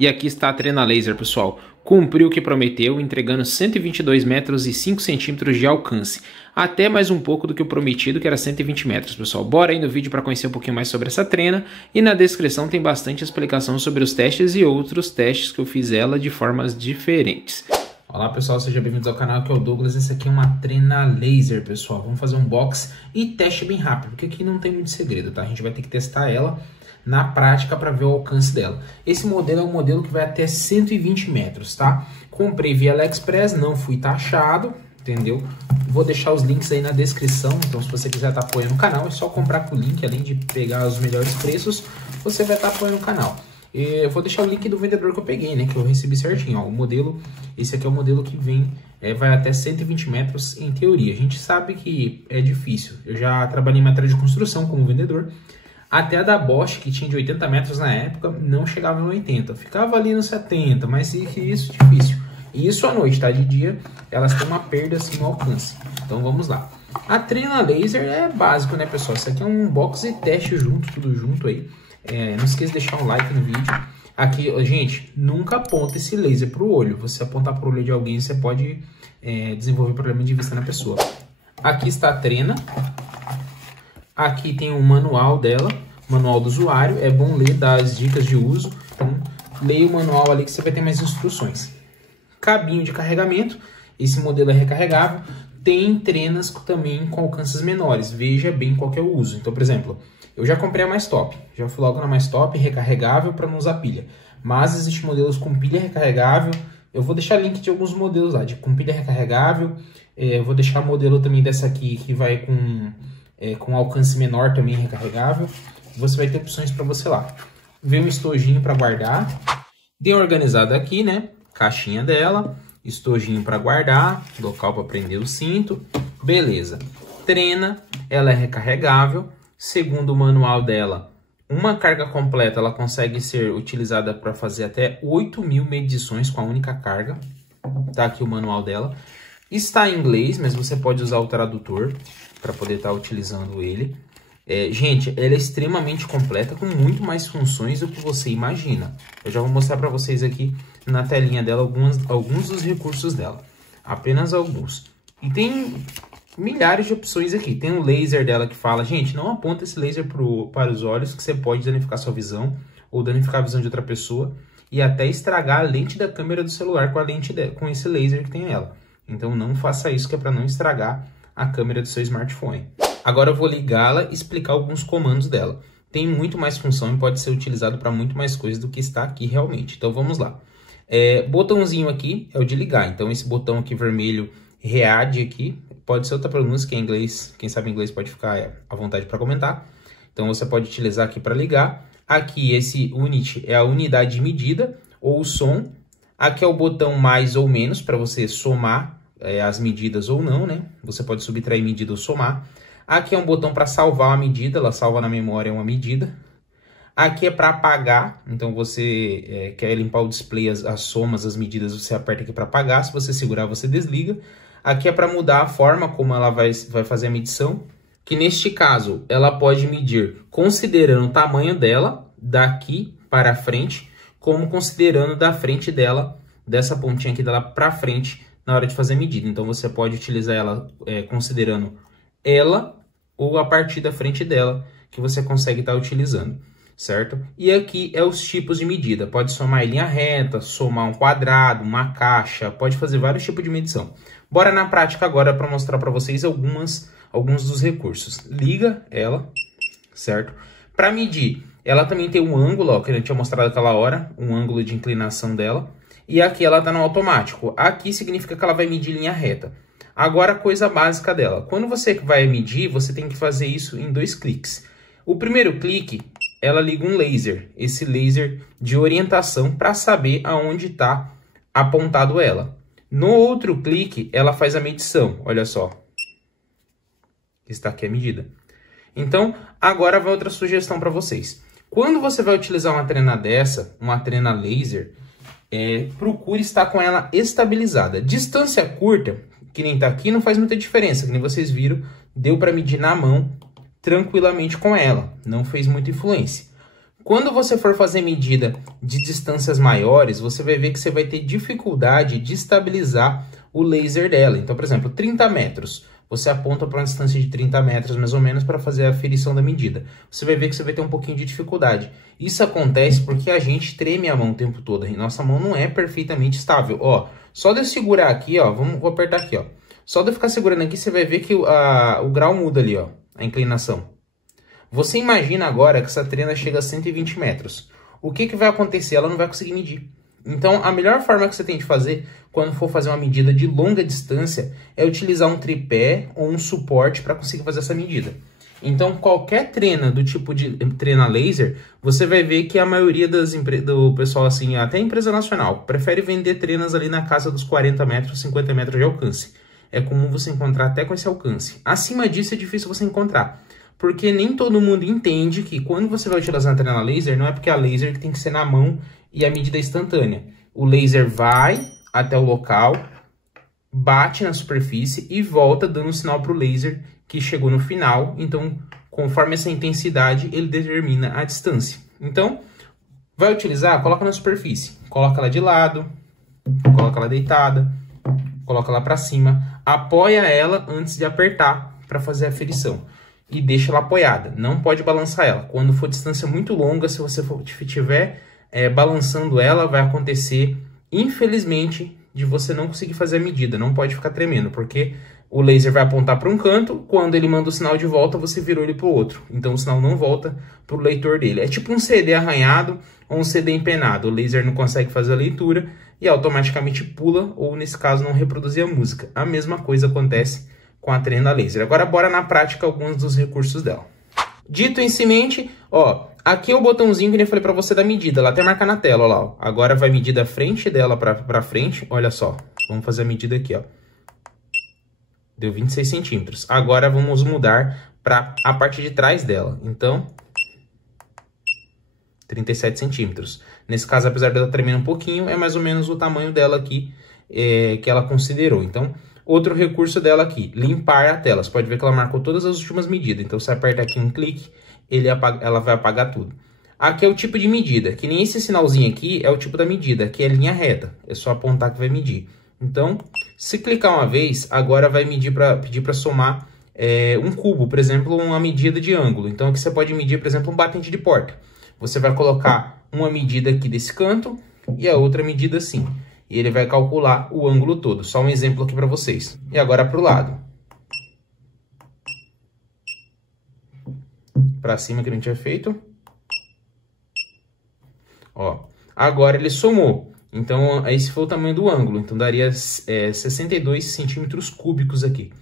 E aqui está a Trena Laser, pessoal. Cumpriu o que prometeu, entregando 122 metros e 5 centímetros de alcance. Até mais um pouco do que o prometido, que era 120 metros, pessoal. Bora aí no vídeo para conhecer um pouquinho mais sobre essa trena. E na descrição tem bastante explicação sobre os testes e outros testes que eu fiz ela de formas diferentes. Olá pessoal, sejam bem-vindos ao canal, aqui é o Douglas. Esse aqui é uma Trena Laser, pessoal. Vamos fazer um unboxing e teste bem rápido, porque aqui não tem muito segredo, tá? A gente vai ter que testar ela na prática para ver o alcance dela. Esse modelo é um modelo que vai até 120 metros, tá? Comprei via AliExpress, não fui taxado, entendeu? Vou deixar os links aí na descrição, então se você quiser estar apoiando o canal, é só comprar com o link, além de pegar os melhores preços, você vai estar apoiando o canal. Eu vou deixar o link do vendedor que eu peguei, né? Que eu recebi certinho, ó. O modelo, esse aqui é o modelo que vem, vai até 120 metros em teoria. A gente sabe que é difícil. Eu já trabalhei em matéria de construção como vendedor. Até a da Bosch, que tinha de 80 metros na época, não chegava no 80. Ficava ali no 70, mas isso é difícil. E isso à noite, tá? De dia, elas têm uma perda assim no alcance. Então vamos lá. A Trena Laser é básico, né, pessoal? Isso aqui é um unboxing e teste junto, tudo junto aí. Não esqueça de deixar um like no vídeo. Aqui, gente, nunca aponta esse laser pro olho. Você apontar pro olho de alguém, você pode desenvolver problema de vista na pessoa. Aqui está a trena. Aqui tem um manual dela, manual do usuário. É bom ler, dar as dicas de uso. Então, leia o manual ali que você vai ter mais instruções. Cabinho de carregamento. Esse modelo é recarregável. Tem trenas também com alcances menores. Veja bem qual que é o uso. Então, por exemplo, eu já comprei a Mais Top. Já fui logo na Mais Top, recarregável para não usar pilha. Mas existem modelos com pilha recarregável. Eu vou deixar link de alguns modelos lá, com pilha recarregável. Eu vou deixar modelo também dessa aqui, que vai com alcance menor também recarregável. Você vai ter opções para você lá. Vem um estojinho para guardar. Dei organizado aqui, né? Caixinha dela. Estojinho para guardar. Local para prender o cinto. Beleza. Trena, ela é recarregável. Segundo o manual dela, uma carga completa ela consegue ser utilizada para fazer até 8.000 medições com a única carga. Tá aqui o manual dela. Está em inglês, mas você pode usar o tradutor para poder estar utilizando ele. Gente, ela é extremamente completa, com muito mais funções do que você imagina. Eu já vou mostrar para vocês aqui na telinha dela alguns dos recursos dela. Apenas alguns. E tem milhares de opções aqui. Tem um laser dela que fala, gente, não aponta esse laser para os olhos, que você pode danificar sua visão ou danificar a visão de outra pessoa e até estragar a lente da câmera do celular com esse laser que tem nela. Então não faça isso, que é para não estragar a câmera do seu smartphone. Agora eu vou ligá-la e explicar alguns comandos dela. Tem muito mais função e pode ser utilizado para muito mais coisas do que está aqui realmente. Então vamos lá. Botãozinho aqui é o de ligar. Então esse botão aqui vermelho READ aqui, pode ser outra pronúncia, que é inglês, quem sabe inglês pode ficar à vontade para comentar. Então você pode utilizar aqui para ligar. Aqui esse unit é a unidade de medida ou o som. Aqui é o botão mais ou menos para você somar as medidas ou não, né? Você pode subtrair medida ou somar. Aqui é um botão para salvar uma medida, ela salva na memória uma medida. Aqui é para apagar, então você quer limpar o display, as somas, as medidas, você aperta aqui para apagar. Se você segurar, você desliga. Aqui é para mudar a forma como ela vai fazer a medição, que neste caso ela pode medir considerando o tamanho dela daqui para frente, como considerando da frente dela, dessa pontinha aqui dela para frente na hora de fazer a medida. Então você pode utilizar ela considerando ela ou a partir da frente dela, que você consegue estar utilizando, certo? E aqui é os tipos de medida. Pode somar em linha reta, somar um quadrado, uma caixa, pode fazer vários tipos de medição. Bora na prática agora para mostrar para vocês alguns dos recursos. Liga ela, certo? Para medir, ela também tem um ângulo, ó, que a gente tinha mostrado aquela hora, um ângulo de inclinação dela. E aqui ela está no automático. Aqui significa que ela vai medir linha reta. Agora, a coisa básica dela. Quando você vai medir, você tem que fazer isso em 2 cliques. O primeiro clique, ela liga um laser. Esse laser de orientação para saber aonde está apontado ela. No outro clique, ela faz a medição. Olha só. Está aqui a medida. Então, agora vai outra sugestão para vocês. Quando você vai utilizar uma trena dessa, uma trena laser, procure estar com ela estabilizada. Distância curta, que nem está aqui, não faz muita diferença. Que nem vocês viram, deu para medir na mão tranquilamente com ela. Não fez muita influência. Quando você for fazer medida de distâncias maiores, você vai ver que você vai ter dificuldade de estabilizar o laser dela. Então, por exemplo, 30 metros. Você aponta para uma distância de 30 metros, mais ou menos, para fazer a aferição da medida. Você vai ver que você vai ter um pouquinho de dificuldade. Isso acontece porque a gente treme a mão o tempo todo. E nossa mão não é perfeitamente estável. Ó, só de eu segurar aqui, ó, vou apertar aqui, ó. Só de eu ficar segurando aqui, você vai ver que o grau muda ali, ó, a inclinação. Você imagina agora que essa trena chega a 120 metros. O que vai acontecer? Ela não vai conseguir medir. Então, a melhor forma que você tem de fazer quando for fazer uma medida de longa distância é utilizar um tripé ou um suporte para conseguir fazer essa medida. Então, qualquer trena do tipo de trena laser, você vai ver que a maioria do pessoal, assim, até a empresa nacional, prefere vender trenas ali na casa dos 40 metros, 50 metros de alcance. É comum você encontrar até com esse alcance. Acima disso é difícil você encontrar. Porque nem todo mundo entende que quando você vai utilizar a trena laser, não é porque a laser que tem que ser na mão e a medida é instantânea. O laser vai até o local, bate na superfície e volta dando um sinal para o laser que chegou no final. Então, conforme essa intensidade, ele determina a distância. Então, vai utilizar, coloca na superfície. Coloca ela de lado, coloca ela deitada, coloca ela para cima. Apoia ela antes de apertar para fazer a aferição. E deixa ela apoiada, não pode balançar ela. Quando for distância muito longa, se você estiver balançando ela, vai acontecer, infelizmente, de você não conseguir fazer a medida. Não pode ficar tremendo, porque o laser vai apontar para um canto, quando ele manda o sinal de volta, você virou ele para o outro. Então o sinal não volta para o leitor dele. É tipo um CD arranhado ou um CD empenado. O laser não consegue fazer a leitura e automaticamente pula, ou nesse caso não reproduzir a música. A mesma coisa acontece com a trena laser. Agora bora na prática alguns dos recursos dela. Dito em semente, ó, aqui é o botãozinho que eu falei para você da medida, ela até marca na tela, ó lá, ó. Agora vai medir da frente dela para frente, olha só, vamos fazer a medida aqui, ó. Deu 26 centímetros. Agora vamos mudar para a parte de trás dela, então 37 centímetros. Nesse caso, apesar dela tremer um pouquinho, é mais ou menos o tamanho dela aqui que ela considerou. Então, outro recurso dela aqui, limpar a tela. Você pode ver que ela marcou todas as últimas medidas. Então, você aperta aqui um clique, ela vai apagar tudo. Aqui é o tipo de medida, que nem esse sinalzinho aqui é o tipo da medida, que é linha reta. É só apontar que vai medir. Então, se clicar uma vez, agora vai pedir para somar um cubo, por exemplo, uma medida de ângulo. Então, aqui você pode medir, por exemplo, um batente de porta. Você vai colocar uma medida aqui desse canto e a outra medida assim. E ele vai calcular o ângulo todo. Só um exemplo aqui para vocês. E agora para o lado. Para cima que a gente tinha feito. Ó, agora ele somou. Então, esse foi o tamanho do ângulo. Então, daria 62 centímetros cúbicos aqui.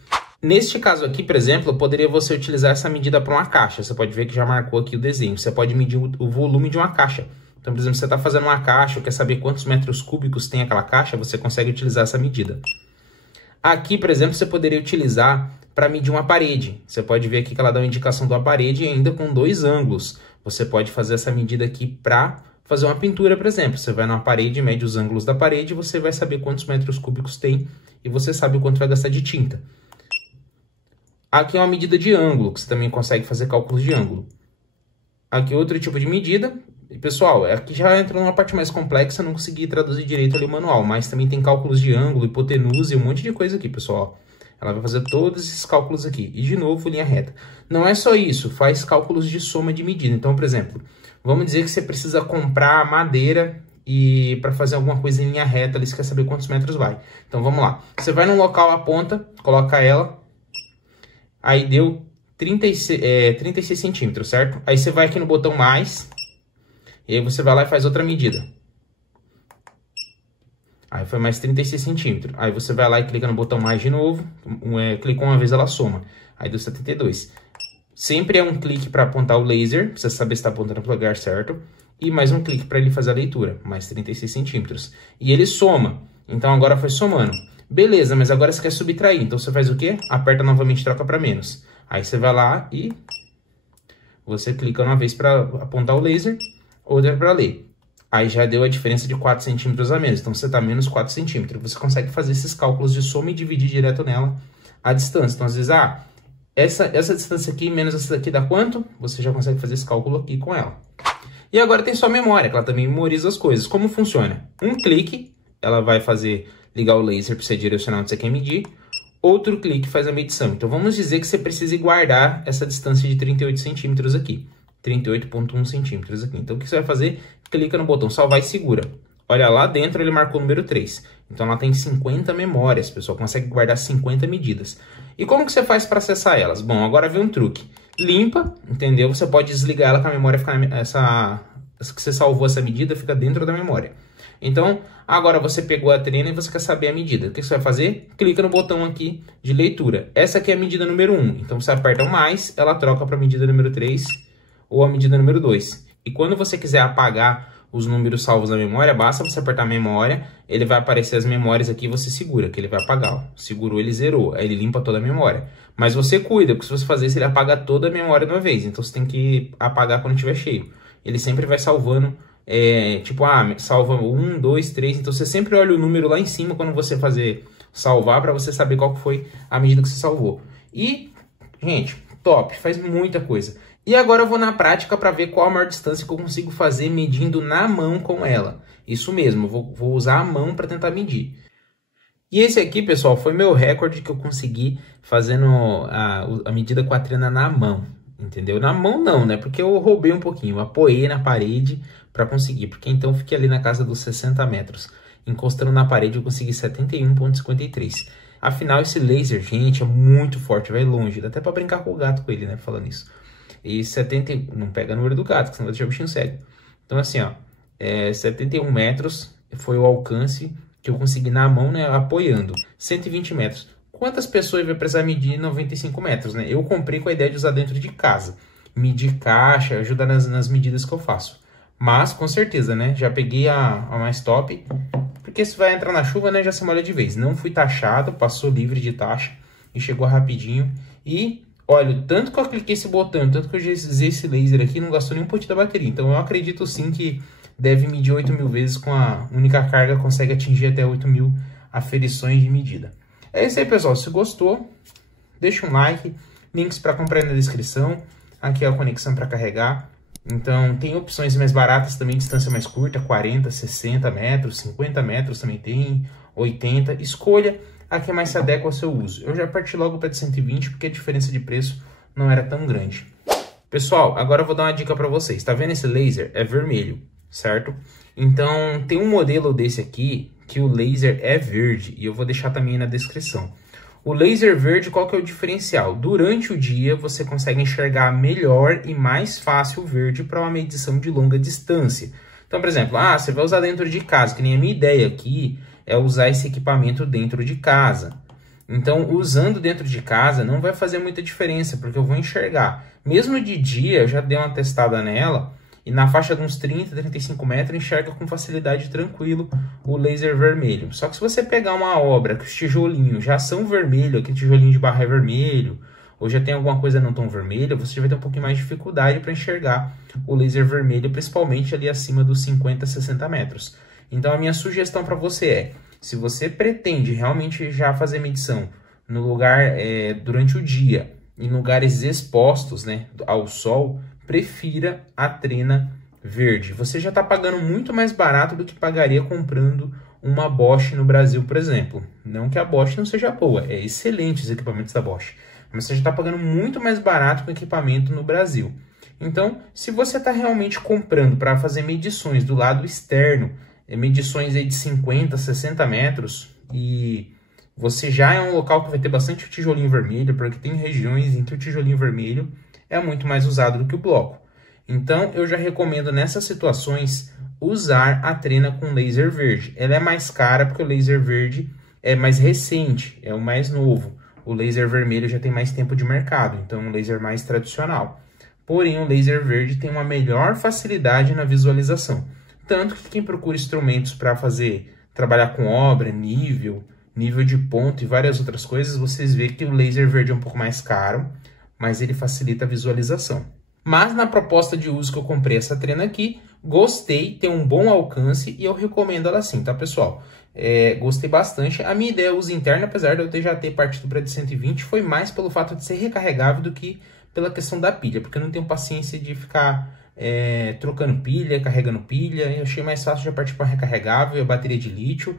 Neste caso aqui, por exemplo, poderia você utilizar essa medida para uma caixa. Você pode ver que já marcou aqui o desenho. Você pode medir o volume de uma caixa. Então, por exemplo, você está fazendo uma caixa, ou quer saber quantos metros cúbicos tem aquela caixa, você consegue utilizar essa medida. Aqui, por exemplo, você poderia utilizar para medir uma parede. Você pode ver aqui que ela dá uma indicação de uma parede ainda com 2 ângulos. Você pode fazer essa medida aqui para fazer uma pintura, por exemplo. Você vai numa parede, mede os ângulos da parede, você vai saber quantos metros cúbicos tem e você sabe o quanto vai gastar de tinta. Aqui é uma medida de ângulo, que você também consegue fazer cálculos de ângulo. Aqui é outro tipo de medida. E, pessoal, aqui já entrou numa parte mais complexa, não consegui traduzir direito ali o manual, mas também tem cálculos de ângulo, hipotenusa e um monte de coisa aqui, pessoal. Ela vai fazer todos esses cálculos aqui. E, de novo, linha reta. Não é só isso, faz cálculos de soma de medida. Então, por exemplo, vamos dizer que você precisa comprar madeira e para fazer alguma coisa em linha reta, você quer saber quantos metros vai. Então, vamos lá. Você vai num local, aponta, coloca ela, aí deu 36 centímetros, certo? Aí você vai aqui no botão mais... E aí você vai lá e faz outra medida. Aí foi mais 36 centímetros. Aí você vai lá e clica no botão mais de novo. Clicou uma vez, ela soma. Aí deu 72. Sempre é um clique para apontar o laser, para você saber se está apontando para o lugar certo. E mais um clique para ele fazer a leitura, mais 36 centímetros. E ele soma. Então agora foi somando. Beleza, mas agora você quer subtrair. Então você faz o quê? Aperta novamente, troca para menos. Aí você vai lá e você clica uma vez para apontar o laser. Outra para ler. Aí já deu a diferença de 4 centímetros a menos. Então, você está menos 4 centímetros. Você consegue fazer esses cálculos de soma e dividir direto nela a distância. Então, às vezes, essa distância aqui menos essa daqui dá quanto? Você já consegue fazer esse cálculo aqui com ela. E agora tem só memória, que ela também memoriza as coisas. Como funciona? Um clique, ela vai fazer ligar o laser para você direcionar onde você quer medir. Outro clique faz a medição. Então vamos dizer que você precisa guardar essa distância de 38 centímetros aqui. 38,1 centímetros aqui. Então o que você vai fazer? Clica no botão salvar e segura. Olha, lá dentro ele marcou o número 3. Então ela tem 50 memórias, pessoal. Consegue guardar 50 medidas. E como que você faz para acessar elas? Bom, agora vem um truque. Limpa, entendeu? Você pode desligar ela com a memória ficar que você salvou essa medida fica dentro da memória. Então, agora você pegou a trena e você quer saber a medida. O que você vai fazer? Clica no botão aqui de leitura. Essa aqui é a medida número 1. Então você aperta o mais, ela troca para a medida número 3 ou a medida número 2. E quando você quiser apagar os números salvos na memória, basta você apertar a memória, ele vai aparecer as memórias aqui e você segura, que ele vai apagar. Ó. Segurou, ele zerou, aí ele limpa toda a memória. Mas você cuida, porque se você fazer isso, ele apaga toda a memória de uma vez. Então você tem que apagar quando estiver cheio. Ele sempre vai salvando, salva 1, 2, 3. Então você sempre olha o número lá em cima quando você fazer salvar, para você saber qual foi a medida que você salvou. E, gente, top, faz muita coisa. E agora eu vou na prática para ver qual a maior distância que eu consigo fazer medindo na mão com ela. Isso mesmo, vou usar a mão para tentar medir. E esse aqui, pessoal, foi meu recorde que eu consegui fazendo a medida com a trena na mão. Entendeu? Na mão não, né? Porque eu roubei um pouquinho, eu apoiei na parede para conseguir. Porque então eu fiquei ali na casa dos 60 metros. Encostando na parede eu consegui 71,53. Afinal, esse laser, gente, é muito forte, vai longe. Dá até para brincar com o gato com ele, né? Falando isso. E 70... Não pega o número do gato, senão vai deixar o bichinho cego. Então, assim, ó. 71 metros foi o alcance que eu consegui na mão, né? Apoiando. 120 metros. Quantas pessoas vai precisar medir 95 metros, né? Eu comprei com a ideia de usar dentro de casa. Medir caixa, ajudar nas medidas que eu faço. Mas, com certeza, né? Já peguei a mais top. Porque se vai entrar na chuva, né? Já se molha de vez. Não fui taxado, passou livre de taxa. E chegou rapidinho. E... olha, tanto que eu cliquei esse botão, tanto que eu já usei esse laser aqui, não gastou nem um pouquinho da bateria. Então eu acredito sim que deve medir 8.000 vezes com a única carga, consegue atingir até 8.000 aferições de medida. É isso aí, pessoal. Se gostou, deixa um like, links para comprar na descrição. Aqui é a conexão para carregar. Então tem opções mais baratas também, distância mais curta, 40, 60 metros, 50 metros também tem, 80. Escolha a que mais se adequa ao seu uso. Eu já parti logo para de 120 porque a diferença de preço não era tão grande. Pessoal, agora eu vou dar uma dica para vocês. Tá vendo esse laser? É vermelho, certo? Então tem um modelo desse aqui que o laser é verde e eu vou deixar também na descrição. O laser verde, qual que é o diferencial? Durante o dia você consegue enxergar melhor e mais fácil o verde para uma medição de longa distância. Então, por exemplo, você vai usar dentro de casa, que nem a minha ideia aqui é usar esse equipamento dentro de casa. Então, usando dentro de casa não vai fazer muita diferença, porque eu vou enxergar. Mesmo de dia, eu já dei uma testada nela, e na faixa de uns 30, 35 metros, enxerga com facilidade tranquilo o laser vermelho. Só que se você pegar uma obra que os tijolinhos já são vermelhos, aquele tijolinho de barra é vermelho, ou já tem alguma coisa não tão vermelha, você vai ter um pouquinho mais de dificuldade para enxergar o laser vermelho, principalmente ali acima dos 50, 60 metros. Então a minha sugestão para você é, se você pretende realmente já fazer medição no lugar durante o dia, em lugares expostos, né, ao sol, prefira a trena verde. Você já está pagando muito mais barato do que pagaria comprando uma Bosch no Brasil, por exemplo. Não que a Bosch não seja boa, é excelente os equipamentos da Bosch, mas você já está pagando muito mais barato com equipamento no Brasil. Então, se você está realmente comprando para fazer medições do lado externo, medições aí de 50, 60 metros, e você já é um local que vai ter bastante tijolinho vermelho, porque tem regiões em que o tijolinho vermelho é muito mais usado do que o bloco. Então, eu já recomendo nessas situações usar a trena com laser verde. Ela é mais cara porque o laser verde é mais recente, é o mais novo. O laser vermelho já tem mais tempo de mercado, então é um laser mais tradicional. Porém, o laser verde tem uma melhor facilidade na visualização. Tanto que quem procura instrumentos para trabalhar com obra, nível de ponto e várias outras coisas, vocês veem que o laser verde é um pouco mais caro, mas ele facilita a visualização. Mas na proposta de uso que eu comprei essa trena aqui, gostei, tem um bom alcance e eu recomendo ela sim, tá, pessoal? Gostei bastante. A minha ideia uso interno, apesar de eu já ter partido para de 120, foi mais pelo fato de ser recarregável do que pela questão da pilha, porque eu não tenho paciência de ficar trocando pilha, carregando pilha. Eu achei mais fácil já partir para recarregável, a bateria de lítio.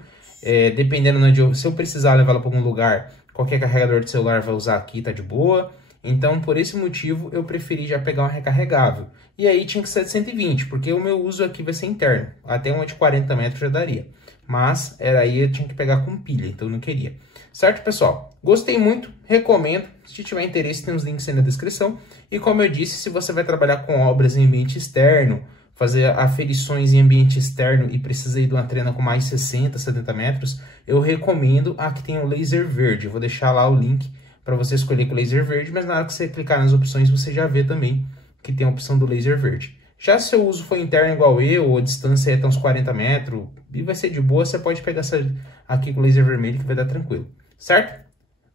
Dependendo se eu precisar levar ela para algum lugar, qualquer carregador de celular vai usar aqui, tá de boa. Então, por esse motivo, eu preferi já pegar uma recarregável. E aí tinha que ser de 120, porque o meu uso aqui vai ser interno. Até uma de 40 metros já daria. Mas aí eu tinha que pegar com pilha, então eu não queria. Certo, pessoal? Gostei muito, recomendo. Se tiver interesse, tem os links aí na descrição. E como eu disse, se você vai trabalhar com obras em ambiente externo, fazer aferições em ambiente externo e precisa ir de uma trena com mais 60, 70 metros, eu recomendo a que tem o laser verde. Eu vou deixar lá o link para você escolher com o laser verde, mas na hora que você clicar nas opções, você já vê também que tem a opção do laser verde. Já se seu uso for interno igual eu, ou a distância é até uns 40 metros, e vai ser de boa, você pode pegar essa aqui com o laser vermelho que vai dar tranquilo. Certo?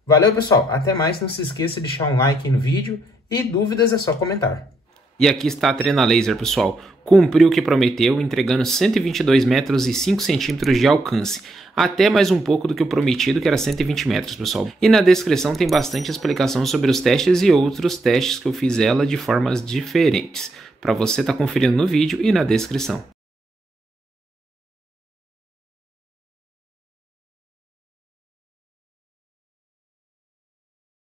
Valeu, pessoal. Até mais. Não se esqueça de deixar um like aí no vídeo e dúvidas é só comentar. E aqui está a trena laser, pessoal. Cumpriu o que prometeu, entregando 122 metros e 5 centímetros de alcance. Até mais um pouco do que o prometido, que era 120 metros, pessoal. E na descrição tem bastante explicação sobre os testes e outros testes que eu fiz ela de formas diferentes. Para você estar conferindo no vídeo e na descrição.